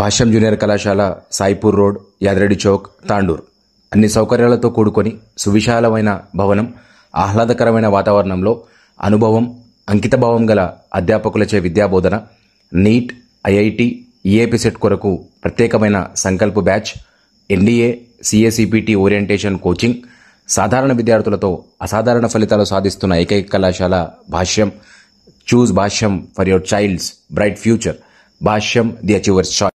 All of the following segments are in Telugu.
భాష్యం జూనియర్ కళాశాల, సాయిపూర్ రోడ్, యాదరెడ్డి చౌక్, తాండూర్. అన్ని సౌకర్యాలతో కూడుకొని సువిశాలమైన భవనం, ఆహ్లాదకరమైన వాతావరణంలో అనుభవం, అంకితభావం గల అధ్యాపకులచే విద్యాబోధన, నీట్, ఐఐటి, ఈఏపీ సెట్ కొరకు ప్రత్యేకమైన Sankalp batch, NDA, CA CPT orientation coaching, సాధారణ విద్యార్థులతో అసాధారణ ఫలితాలు సాధిస్తున్న ఏకైక కళాశాల Bhashyam. Choose Bhashyam for your child's bright future. Bhashyam, the achievers choice.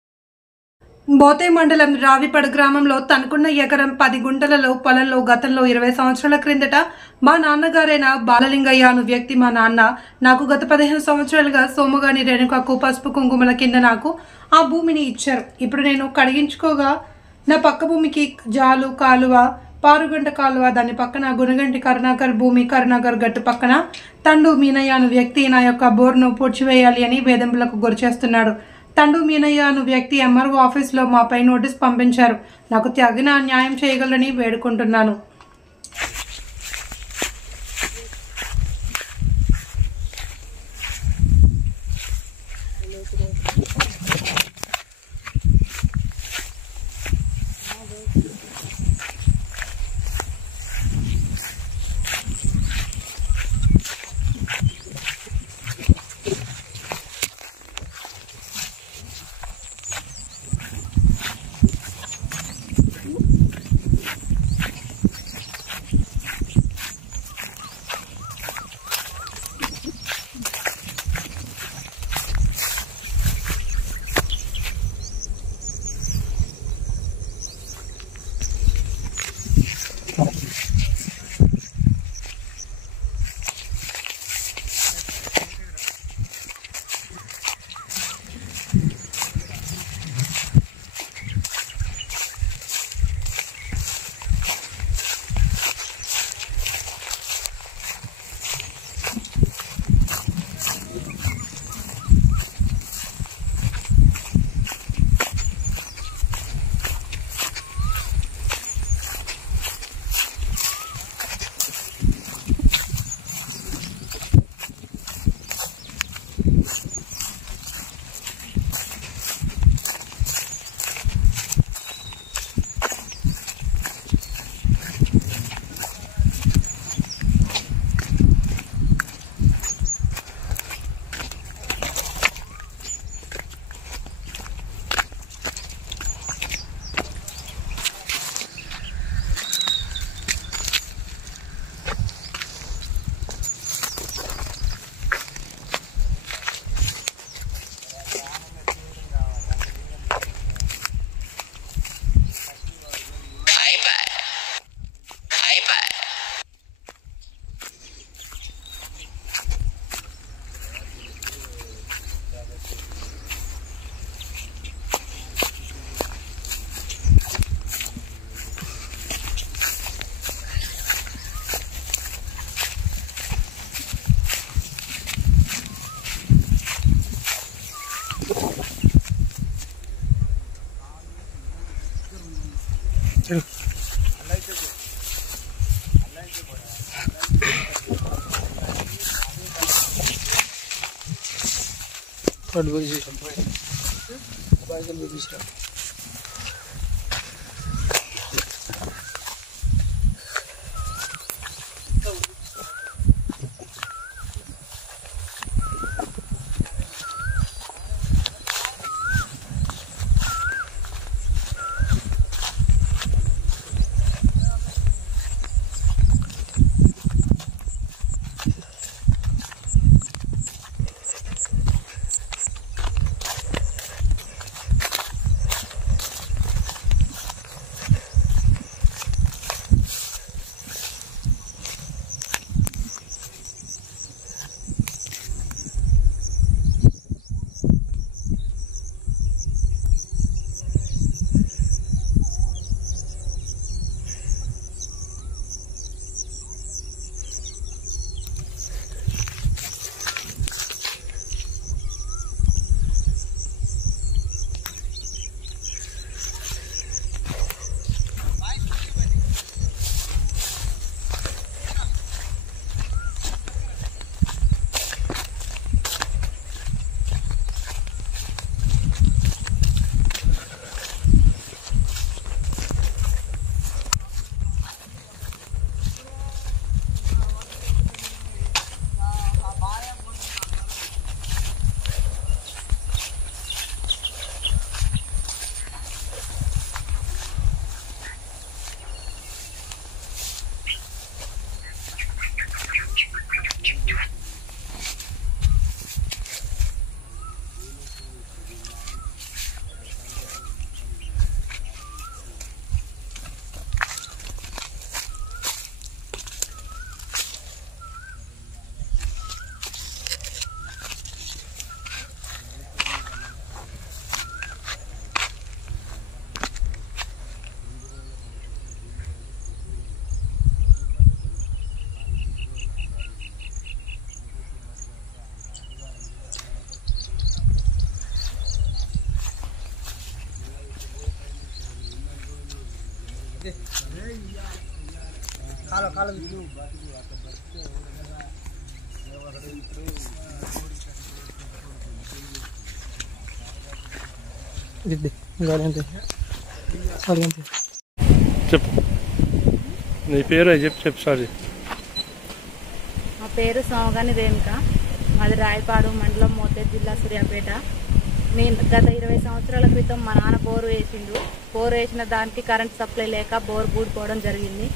బోతే మండలం రావిపడు గ్రామంలో తనకున్న ఎకరం 10 గుంటలలో పొలంలో గతంలో 20 సంవత్సరాల క్రిందట మా నాన్నగారైన బాలలింగయ్య అను వ్యక్తి, మా నాన్న, నాకు గత 15 సంవత్సరాలుగా సోమగాని రేణుకకు పసుపు కుంకుమల కింద నాకు ఆ భూమిని ఇచ్చారు. ఇప్పుడు నేను కడిగించుకోగా నా పక్క భూమికి జాలు కాలువ, పారుగంట కాలువ, దాని పక్కన గుణగంటి కరుణాకర్ భూమి, కరుణాకర్ గట్టు పక్కన తండు మీనయ్య అను వ్యక్తి నా యొక్క బోర్ను పూడ్చివేయాలి అని వేధింపులకు గురిచేస్తున్నాడు. తండు మీనయ్య అను వ్యక్తి ఎంఆర్ఓ ఆఫీసులో మాపై నోటీస్ పంపించారు. నాకు తగిన న్యాయం చేయగలరని వేడుకుంటున్నాను. చెప్పు నీ పేరు చెప్పు సారీ. మా పేరు సోమగాని రేణుక, మాది రాయపాడు మండలం, మోతే జిల్లా, సూర్యాపేట. నేను గత 20 సంవత్సరాల క్రితం మా నాన్న బోరు వేసిండు. బోరు వేసిన దానికి కరెంట్ సప్లై లేక బోరు బూడిపోవడం జరిగింది.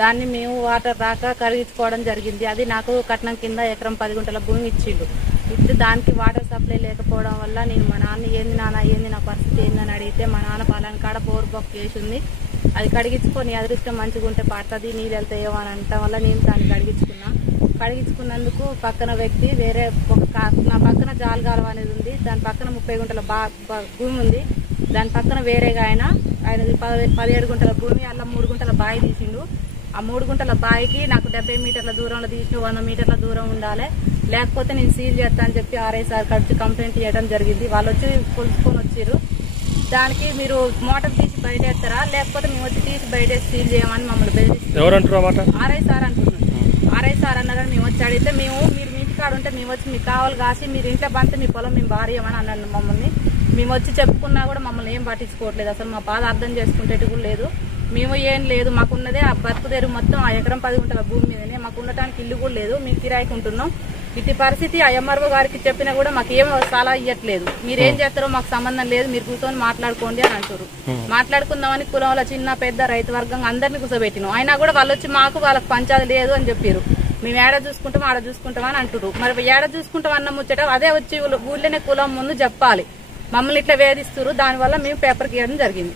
దాన్ని మేము వాటర్ రాక కరిగించుకోవడం జరిగింది. అది నాకు కట్నం కింద ఎకరం 10 గుంటల భూమి ఇచ్చిండు. ఇస్తే దానికి వాటర్ సప్లై లేకపోవడం వల్ల నేను మా నాన్న ఏంది నాన్న ఏంది నా పరిస్థితి ఏందని అడిగితే మా నాన్న పలానా కాడ బోరు బొక్క వేసింది, అది కడిగించుకొని అదృష్టం మంచిగా ఉంటే పడుతుంది, నీళ్ళు వెళ్తాయో అని అనటం వల్ల నేను దాన్ని కడిగించుకున్నందుకు పక్కన వ్యక్తి వేరే నా పక్కన జాలగాలం అనేది ఉంది, దాని పక్కన 30 గుంటల భూమి ఉంది. దాని పక్కన వేరేగా ఆయనది 17 గుంటల భూమి, అలా 3 గుంటల బావి తీసిండు. ఆ 3 గుంటల బావికి నాకు 70 మీటర్ల దూరంలో తీసి 100 మీటర్ల దూరం ఉండాలి, లేకపోతే నేను సీల్ చేస్తా అని చెప్పి RSR వచ్చి కంప్లైంట్ చేయడం జరిగింది. వాళ్ళు వచ్చి కొలుసుకొని వచ్చారు. దానికి మీరు మోటార్ తీసి బయట వేస్తారా లేకపోతే మేము వచ్చి తీసి బయట సీల్ చేయమని మమ్మల్ని బెదిరిస్తారు. RSR అంటున్నారు. RSR అన్నగా మేము వచ్చి అడిగితే మీరు మీ ఇంటికాడ ఉంటే మేము వచ్చి మీకు కావాలి కాసి మీరు ఇంట్లో బంతే మీ పొలం మేము భార్యమని అన్నాను మమ్మల్ని. మేము వచ్చి చెప్పుకున్నా కూడా మమ్మల్ని ఏం పట్టించుకోవట్లేదు. అసలు మా బాధ అర్థం చేసుకుంటే కూడా లేదు. మేము ఏం లేదు, మాకున్నదే ఆ బతుకుదేరు మొత్తం ఆ ఎకరం 10 గుంటల భూమి మీదనే, మాకు ఉండటానికి ఇల్లు కూడా లేదు, మేము కిరాయికి ఉంటున్నాం. ఇటు పరిస్థితి ఆ MRO గారికి చెప్పినా కూడా మాకు ఏం సలహా ఇవ్వట్లేదు. మీరేం చేస్తారో మాకు సంబంధం లేదు, మీరు కూర్చొని మాట్లాడుకోండి అని అంటారు. మాట్లాడుకుందామని కులంలో చిన్న పెద్ద రైతు వర్గం అందరినీ కూర్చోబెట్టినాం. అయినా కూడా వాళ్ళు వచ్చి వాళ్ళకి పంచాది లేదు అని చెప్పారు. మేము ఏడ చూసుకుంటాం ఆడ చూసుకుంటాం అని అంటారు. మరి ఏడ చూసుకుంటాం అన్న ముచ్చట అదే వచ్చి ఊళ్ళోనే కులం ముందు చెప్పాలి. మమ్మల్ని ఇట్లా వేధిస్తారు. దానివల్ల మేము పేపర్కి ఇవ్వడం జరిగింది.